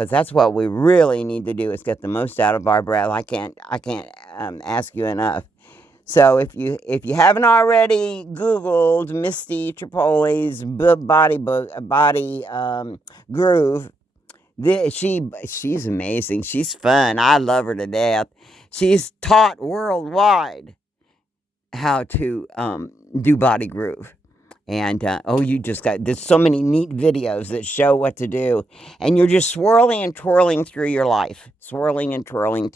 because that's what we really need to do is get the most out of our breath. I can't ask you enough. So if you haven't already Googled Misty Tripoli's body groove, she's amazing. She's fun. I love her to death. She's taught worldwide how to do body groove. And, oh, there's so many neat videos that show what to do. And you're just swirling and twirling through your life, swirling and twirling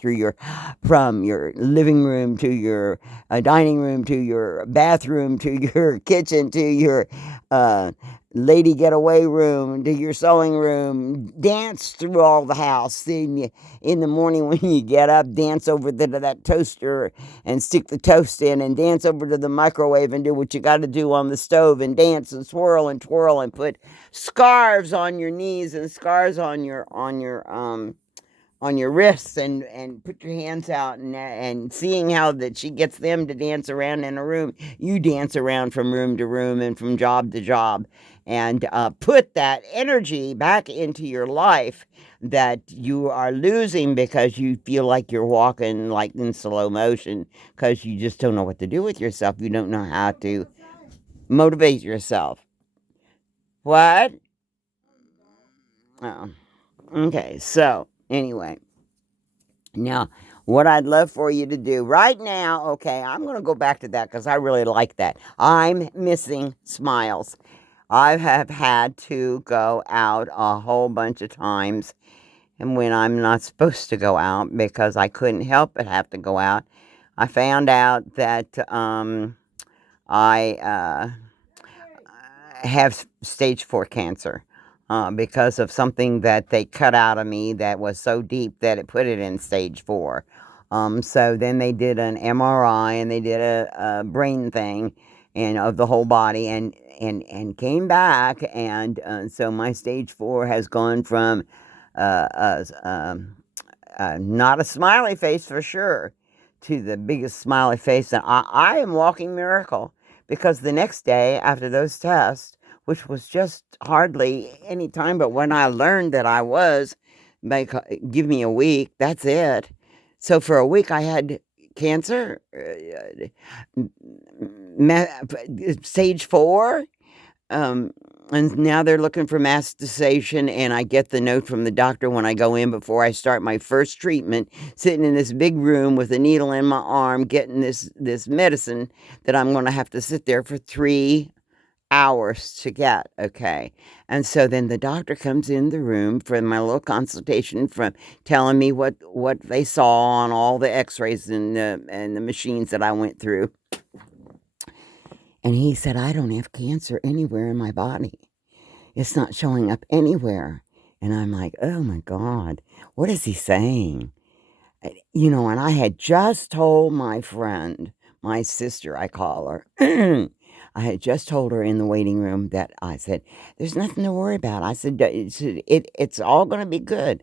from your living room to your dining room to your bathroom to your kitchen to your uh, lady getaway room to your sewing room. Dance through all the house. In the morning when you get up, dance over to that toaster and stick the toast in and dance over to the microwave and do what you got to do on the stove and dance and swirl and twirl and put scarves on your knees and scarves on your wrists and put your hands out and seeing how that she gets them to dance around in a room. You dance around from room to room and from job to job and put that energy back into your life that you are losing because you feel like you're walking like in slow motion because you just don't know what to do with yourself. You don't know how to motivate yourself. What? Oh, okay. So anyway, now what I'd love for you to do right now, okay, I'm going to go back to that because I really like that. I'm missing smiles. I have had to go out a whole bunch of times, and when I'm not supposed to go out because I couldn't help but have to go out, I found out that I have stage 4 cancer because of something that they cut out of me that was so deep that it put it in stage 4. So then they did an MRI and they did a brain thing and of the whole body and came back and so my stage 4 has gone from not a smiley face for sure to the biggest smiley face, and I am walking miracle because the next day after those tests, which was just hardly any time, but when I learned that I was, give me a week, that's it. So for a week I had cancer, stage 4, um, and now they're looking for mastication, and I get the note from the doctor when I go in before I start my first treatment, sitting in this big room with a needle in my arm, getting this medicine that I'm gonna have to sit there for 3 hours to get, okay? And so then the doctor comes in the room for my little consultation from telling me what they saw on all the x-rays and the machines that I went through. And he said, "I don't have cancer anywhere in my body. It's not showing up anywhere." And I'm like, "Oh my God, what is he saying?" And I had just told my friend, my sister, I call her, I had just told her in the waiting room that I said, "There's nothing to worry about." I said, It's all going to be good."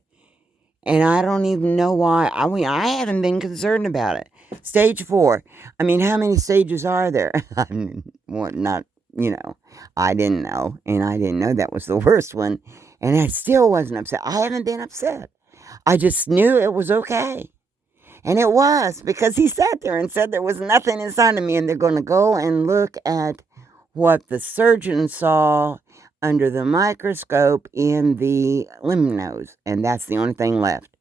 And I don't even know why. I mean, I haven't been concerned about it. Stage 4. I mean, how many stages are there? I mean, not, I didn't know. And I didn't know that was the worst one. And I still wasn't upset. I haven't been upset. I just knew it was okay. And it was because he sat there and said there was nothing inside of me. And they're going to go and look at what the surgeon saw under the microscope in the lymph nodes, and that's the only thing left.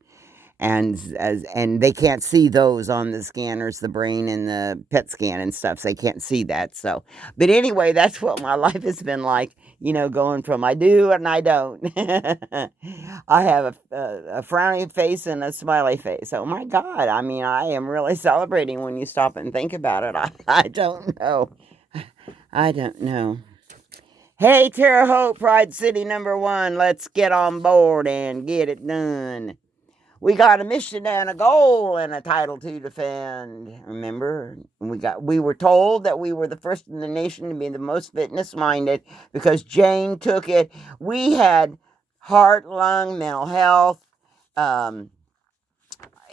And they can't see those on the scanners, the brain and the PET scan and stuff. So they can't see that. So, but anyway, that's what my life has been like. Going from I do and I don't. I have a frowny face and a smiley face. Oh my God! I mean, I am really celebrating when you stop and think about it. I don't know. I don't know. Hey, Terre Haute, Pride City #1, let's get on board and get it done. We got a mission and a goal and a title to defend. Remember, we were told that we were the first in the nation to be the most fitness minded because Jane took it. We had heart, lung, mental health,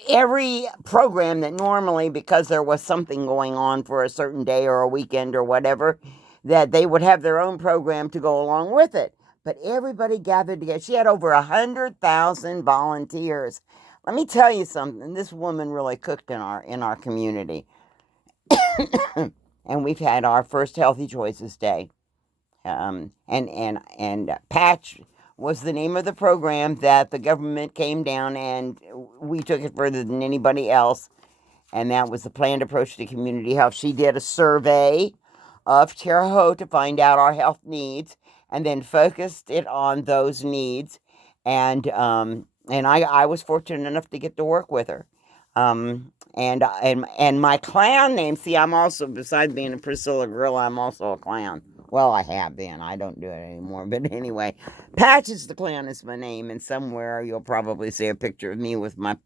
every program that normally, because there was something going on for a certain day or a weekend or whatever, that they would have their own program to go along with it. but everybody gathered together. She had over 100,000 volunteers. Let me tell you something. This woman really cooked in our community. And we've had our first Healthy Choices Day. And Patch was the name of the program that the government came down, and we took it further than anybody else. And that was the planned approach to community health. She did a survey of Terre Haute to find out our health needs, and then focused it on those needs. And I was fortunate enough to get to work with her. And my clown name. See, I'm also, besides being a Priscilla Gorilla, I'm also a clown. Well, I have been. I don't do it anymore. But anyway, Patches the Clown is my name, and somewhere you'll probably see a picture of me with my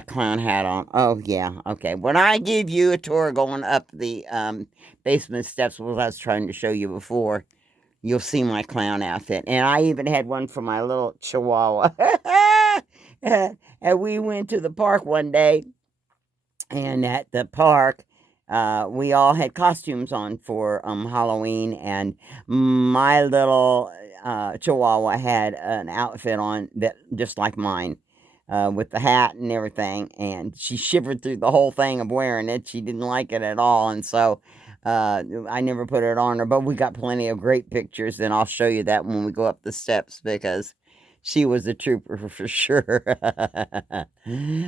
clown hat on. Oh, yeah, okay. When I give you a tour going up the basement steps, what I was trying to show you before, you'll see my clown outfit. And I even had one for my little chihuahua. And we went to the park one day, and at the park, we all had costumes on for Halloween, and my little chihuahua had an outfit on that just like mine, with the hat and everything, and she shivered through the whole thing of wearing it. She didn't like it at all, and so I never put it on her. But we got plenty of great pictures, and I'll show you that when we go up the steps, because she was a trooper for sure.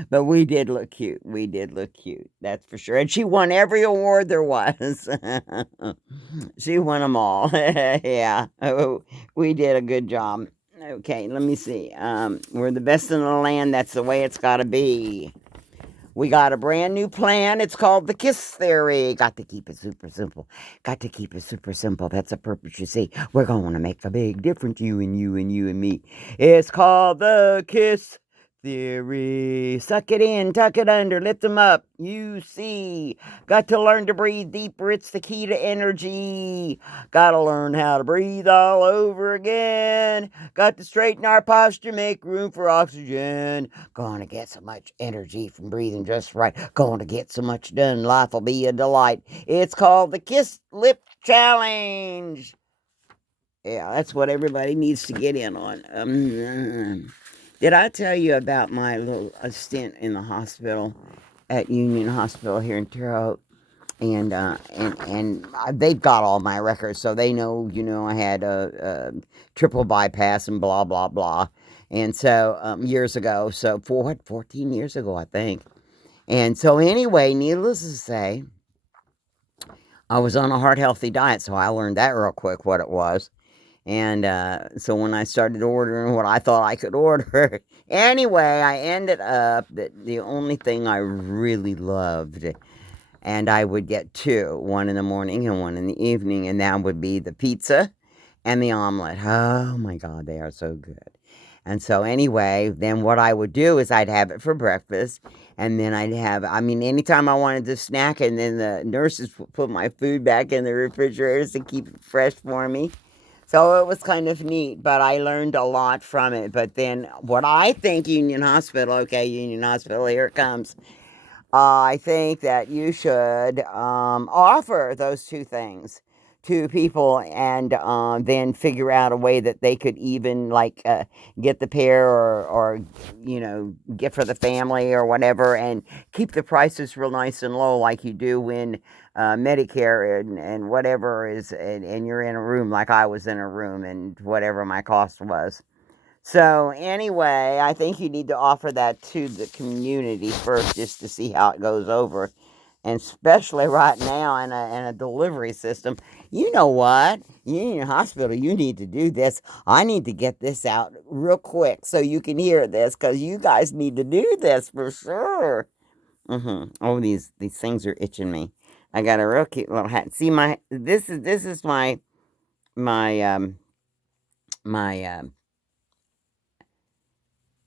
But we did look cute. We did look cute. That's for sure. And she won every award there was. She won them all. Yeah. Oh, we did a good job. Okay, let me see. We're the best in the land. That's the way it's got to be. We got a brand new plan. It's called the KISS theory. Got to keep it super simple. Got to keep it super simple. That's a purpose, you see. We're going to make a big difference, you and you and you and me. It's called the KISS theory. Suck it in, tuck it under, lift them up. You see. Got to learn to breathe deeper. It's the key to energy. Got to learn how to breathe all over again. Got to straighten our posture, make room for oxygen. Gonna get so much energy from breathing just right. Gonna get so much done. Life will be a delight. It's called the Kiss Lip Challenge. Yeah, that's what everybody needs to get in on. Did I tell you about my little stint in the hospital at Union Hospital here in Terre Haute? And they've got all my records, so they know, I had a triple bypass and blah, blah, blah. And so, years ago, so 14 years ago, I think. And so anyway, needless to say, I was on a heart healthy diet, so I learned that real quick what it was. And so when I started ordering what I thought I could order, anyway, I ended up that the only thing I really loved, and I would get two, one in the morning and one in the evening, and that would be the pizza and the omelet. Oh my God, they are so good. And so anyway, then what I would do is I'd have it for breakfast, and then anytime I wanted to snack, and then the nurses would put my food back in the refrigerators to keep it fresh for me. So it was kind of neat, but I learned a lot from it. But then what I think Union Hospital, here it comes. I think that you should offer those two things to people, and then figure out a way that they could even get the pair, or get for the family or whatever, and keep the prices real nice and low like you do in Medicare and whatever is, and you're in a room like I was in a room, and whatever my cost was. So anyway, I think you need to offer that to the community first, just to see how it goes over. And especially right now in a delivery system. You know what? Union Hospital, you need to do this. I need to get this out real quick so you can hear this, because you guys need to do this for sure. Oh, these things are itching me. I got a real cute little hat. See, this is my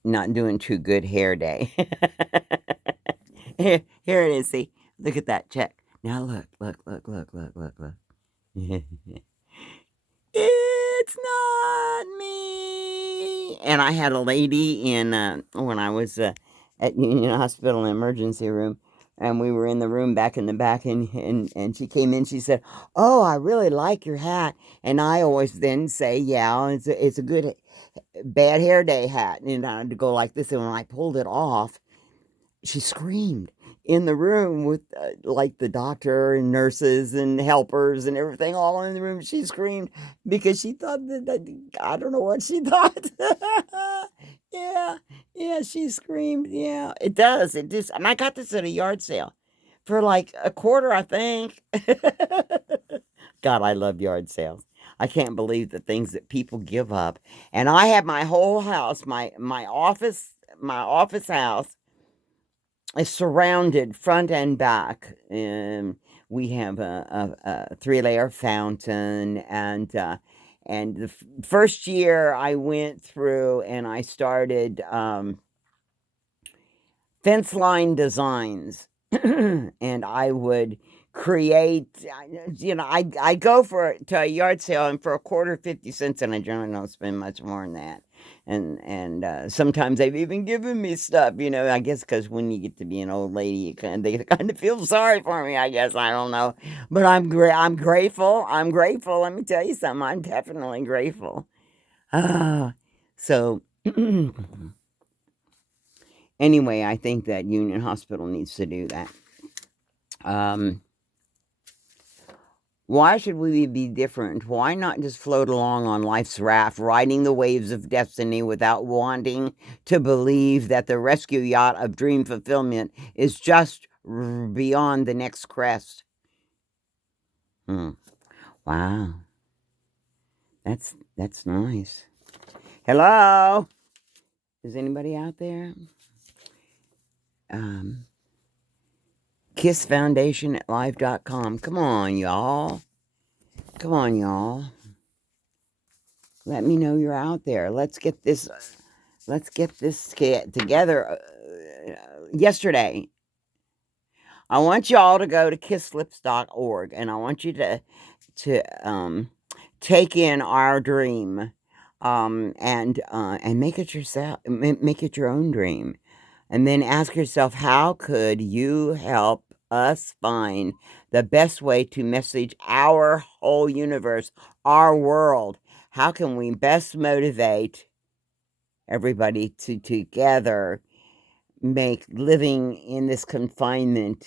not doing too good hair day. Here it is. See, look at that check. Now look. It's not me. And I had a lady in when I was at Union Hospital emergency room. and we were in the room back in the back, and she came in, she said, "Oh, I really like your hat." And I always then say, "Yeah, it's a good bad hair day hat." And I had to go like this, and when I pulled it off, she screamed in the room with, like, the doctor and nurses and helpers and everything all in the room. She screamed because she thought that I don't know what she thought. Yeah, yeah, she screamed, yeah. It does, it just and I got this at a yard sale for, like, a quarter, I think. God, I love yard sales. I can't believe the things that people give up, and I have my whole house, my office house is surrounded front and back, and we have a three-layer fountain, and the first year I went through and I started, fence line designs, and I would create, I go to a yard sale, and for a quarter, 50 cents, and I generally don't spend much more than that, and sometimes they've even given me stuff, I guess because when you get to be an old lady, they kinda feel sorry for me, I guess, I don't know, but I'm grateful, let me tell you something, I'm definitely grateful. Ah, so anyway, I think that Union Hospital needs to do that. Um, why should we be different? Why not just float along on life's raft, riding the waves of destiny without wanting to believe that the rescue yacht of dream fulfillment is just beyond the next crest? Hmm. Wow, that's nice. Hello, is anybody out there? Um, KissFoundation at live.com. Come on, y'all. Come on, y'all. Let me know you're out there. Let's get this together. Yesterday, I want y'all to go to kisslips.org, and I want you to take in our dream, and make it yourself, make it your own dream. And then ask yourself, how could you help us find the best way to message our whole universe, our world? How can we best motivate everybody to together make living in this confinement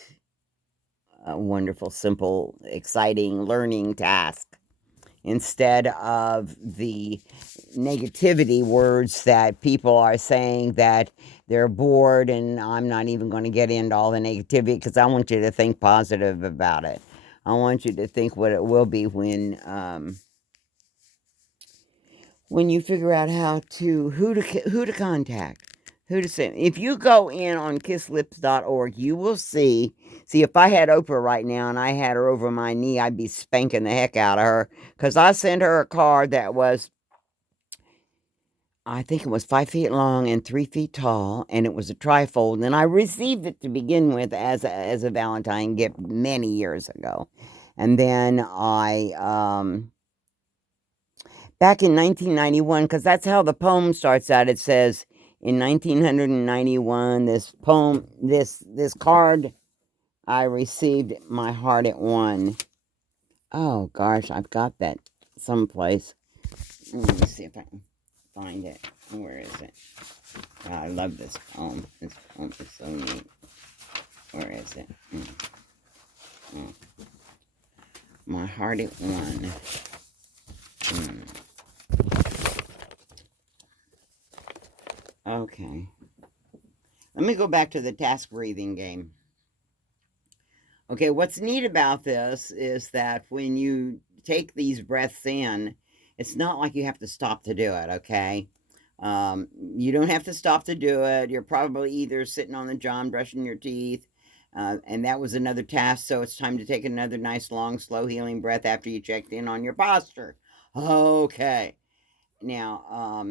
a wonderful, simple, exciting learning task? Instead of the negativity words that people are saying that they're bored, and I'm not even going to get into all the negativity because I want you to think positive about it. I want you to think what it will be when you figure out who to contact, who to send. If you go in on kisslips.org, you will see if I had Oprah right now and I had her over my knee, I'd be spanking the heck out of her, because I sent her a card that was, I think it was 5 feet long and 3 feet tall, and it was a trifold, and I received it to begin with as a Valentine gift many years ago. And then back in 1991, because that's how the poem starts out. It says, in 1991, this card I received, my heart at one. Oh gosh, I've got that someplace. Let me see if I can find it. Where is it? Oh, I love this poem. This poem is so neat. Where is it? Mm. My heart at one. Mm. Okay. Let me go back to the task breathing game. Okay, what's neat about this is that when you take these breaths in, it's not like you have to stop to do it, okay? You don't have to stop to do it. You're probably either sitting on the john brushing your teeth, and that was another task, so it's time to take another nice, long, slow, healing breath after you checked in on your posture. Okay. Now,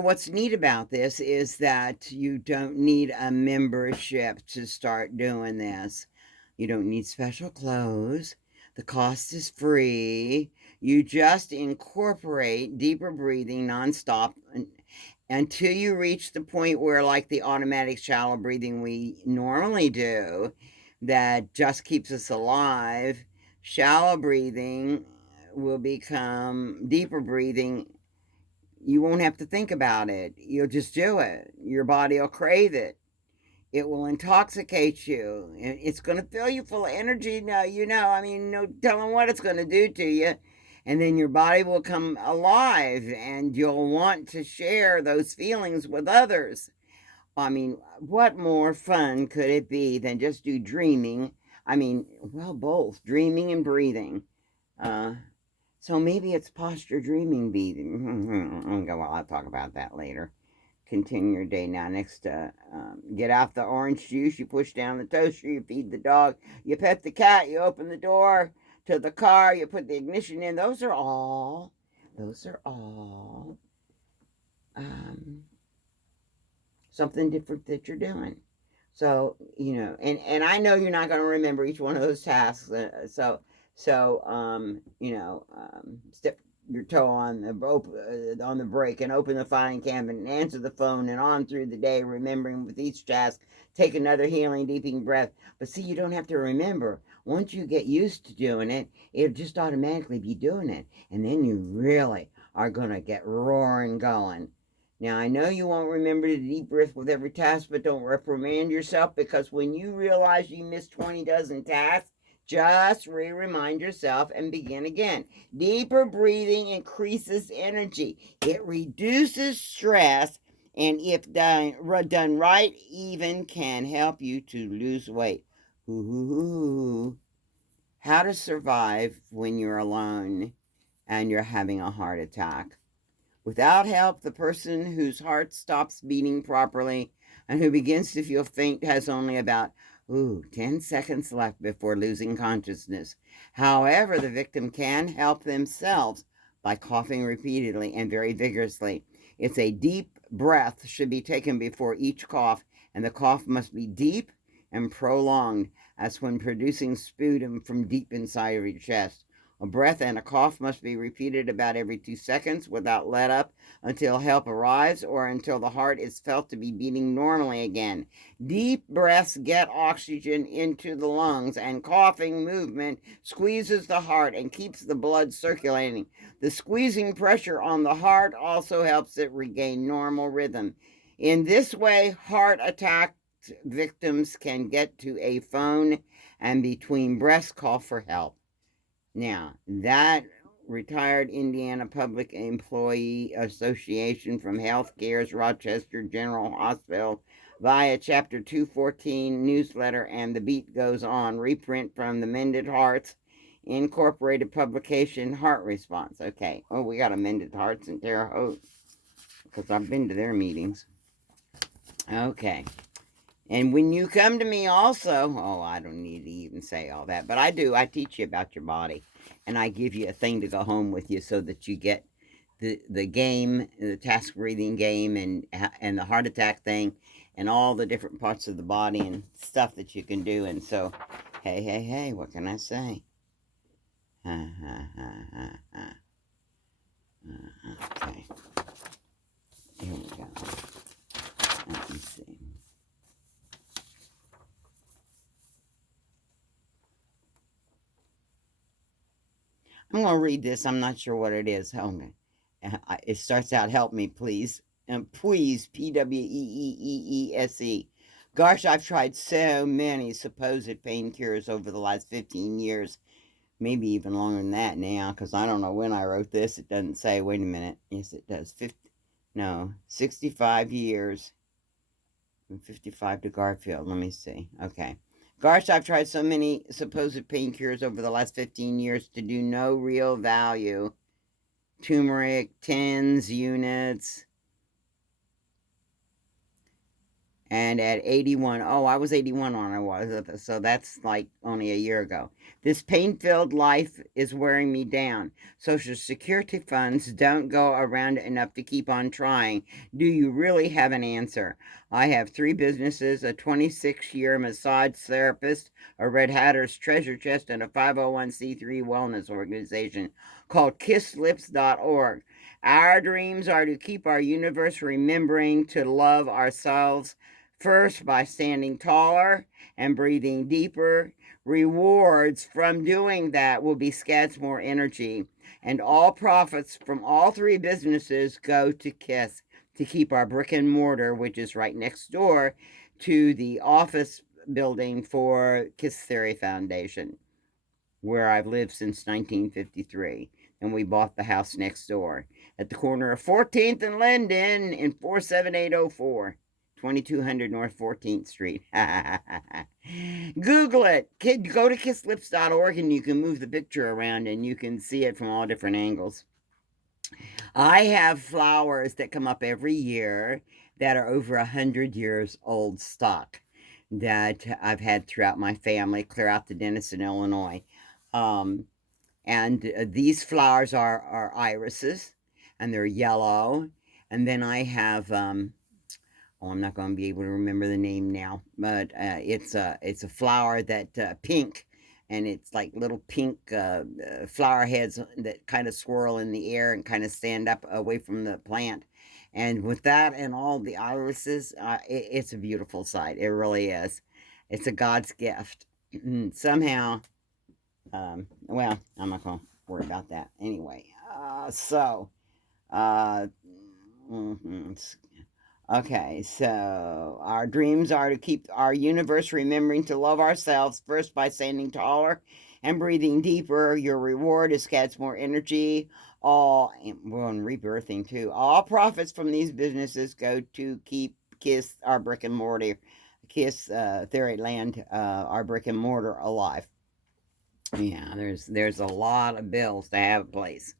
what's neat about this is that you don't need a membership to start doing this. You don't need special clothes. The cost is free. You just incorporate deeper breathing nonstop, until you reach the point where, like the automatic shallow breathing we normally do, that just keeps us alive, shallow breathing will become deeper breathing. You won't have to think about it. You'll just do it. Your body will crave it. It will intoxicate you. It's going to fill you full of energy. No, I mean, no telling what it's going to do to you. And then your body will come alive and you'll want to share those feelings with others. I mean, what more fun could it be than just do dreaming? I mean, well, both dreaming and breathing. Uh, so maybe it's posture dreaming breathing. Okay, well, I'll talk about that later. Continue your day now. Next, get out the orange juice. You push down the toaster. You feed the dog. You pet the cat. You open the door to the car. You put the ignition in. Those are all. Um, Something different that you're doing. So, and I know you're not going to remember each one of those tasks. Step your toe on the rope, on the brake, and open the filing cabinet and answer the phone and on through the day, remembering with each task, take another healing, deeping breath. But see, you don't have to remember. Once you get used to doing it, it'll just automatically be doing it. And then you really are going to get roaring going. Now, I know you won't remember the deep breath with every task, but don't reprimand yourself, because when you realize you missed 20 dozen tasks, just remind yourself and begin again. Deeper breathing increases energy. It reduces stress, and if done right, even can help you to lose weight. Ooh. How to survive when you're alone and you're having a heart attack. Without help, the person whose heart stops beating properly and who begins to feel faint has only about 10 seconds left before losing consciousness. However, the victim can help themselves by coughing repeatedly and very vigorously. It's a deep breath should be taken before each cough, and the cough must be deep and prolonged, as when producing sputum from deep inside of your chest. A breath and a cough must be repeated about every 2 seconds without let up until help arrives or until the heart is felt to be beating normally again. Deep breaths get oxygen into the lungs, and coughing movement squeezes the heart and keeps the blood circulating. The squeezing pressure on the heart also helps it regain normal rhythm. In this way, heart attack victims can get to a phone and between breaths call for help. Now, that retired Indiana Public Employee Association from Healthcare's Rochester General Hospital via Chapter 214 newsletter, and The Beat Goes On, reprint from the Mended Hearts Incorporated publication, Heart Response. Okay, we got a Mended Hearts in Terre Haute, because I've been to their meetings. Okay. And when you come to me also, I don't need to even say all that, but I do. I teach you about your body, and I give you a thing to go home with you so that you get the game, the task breathing game, and the heart attack thing, and all the different parts of the body and stuff that you can do. And so, hey, what can I say? Okay, here we go. Let me see. I'm going to read this. I'm not sure what it is. It starts out, help me, please. Please, Pweese. Gosh, I've tried so many supposed pain cures over the last 15 years. Maybe even longer than that now, because I don't know when I wrote this. It doesn't say. Wait a minute. Yes, it does. 65 years. From 55 to Garfield. Let me see. Okay. Gosh, I've tried so many supposed pain cures over the last 15 years to do no real value. Turmeric, 10s, units. And at 81, I was 81 when I was, so that's like only a year ago. This pain-filled life is wearing me down. Social Security funds don't go around enough to keep on trying. Do you really have an answer? I have 3 businesses, a 26-year massage therapist, a Red Hatter's treasure chest, and a 501c3 wellness organization called kisslips.org. Our dreams are to keep our universe remembering to love ourselves first by standing taller and breathing deeper. Rewards from doing that will be scats more energy, and all profits from all three businesses go to KISS to keep our brick and mortar, which is right next door to the office building for KISS Theory Foundation, where I've lived since 1953. And we bought the house next door at the corner of 14th and Linden in 47804. 2200 North 14th Street. Google it. Kid, go to kisslips.org and you can move the picture around and you can see it from all different angles. I have flowers that come up every year that are over 100 years old stock that I've had throughout my family, clear out to Denison, Illinois. Um, and these flowers are irises, and they're yellow. And then I have oh, I'm not going to be able to remember the name now, but it's a flower that pink, and it's like little pink flower heads that kind of swirl in the air and kind of stand up away from the plant. And with that and all the irises, it's a beautiful sight. It really is. It's a God's gift. Somehow, well, I'm not going to worry about that anyway. Uh, mhm, Okay, so our dreams are to keep our universe remembering to love ourselves first by standing taller and breathing deeper. Your reward is gets more energy. All we're on rebirthing too. All profits from these businesses go to keep Kiss our brick and mortar, Kiss Theory Land, our brick and mortar alive. Yeah, there's a lot of bills to have a place.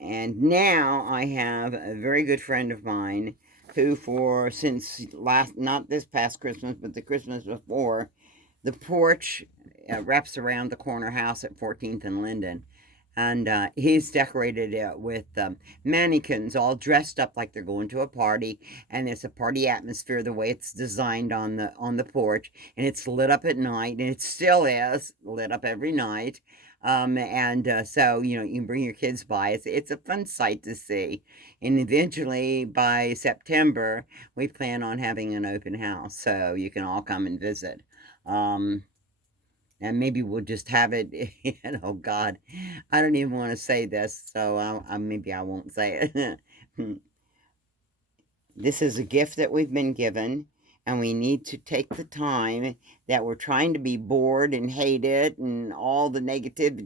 And now I have a very good friend of mine who, for since last, not this past Christmas, but the Christmas before, the porch wraps around the corner house at 14th and Linden. And he's decorated it with mannequins all dressed up like they're going to a party, and it's a party atmosphere the way it's designed on the porch, and it's lit up at night, and it still is lit up every night. And so you can bring your kids by. It's a fun sight to see, and eventually by September we plan on having an open house, so you can all come and visit. Um, and maybe we'll just have it. Oh God, I don't even want to say this, so maybe I won't say it. This is a gift that we've been given, and we need to take the time that we're trying to be bored and hate it and all the negativity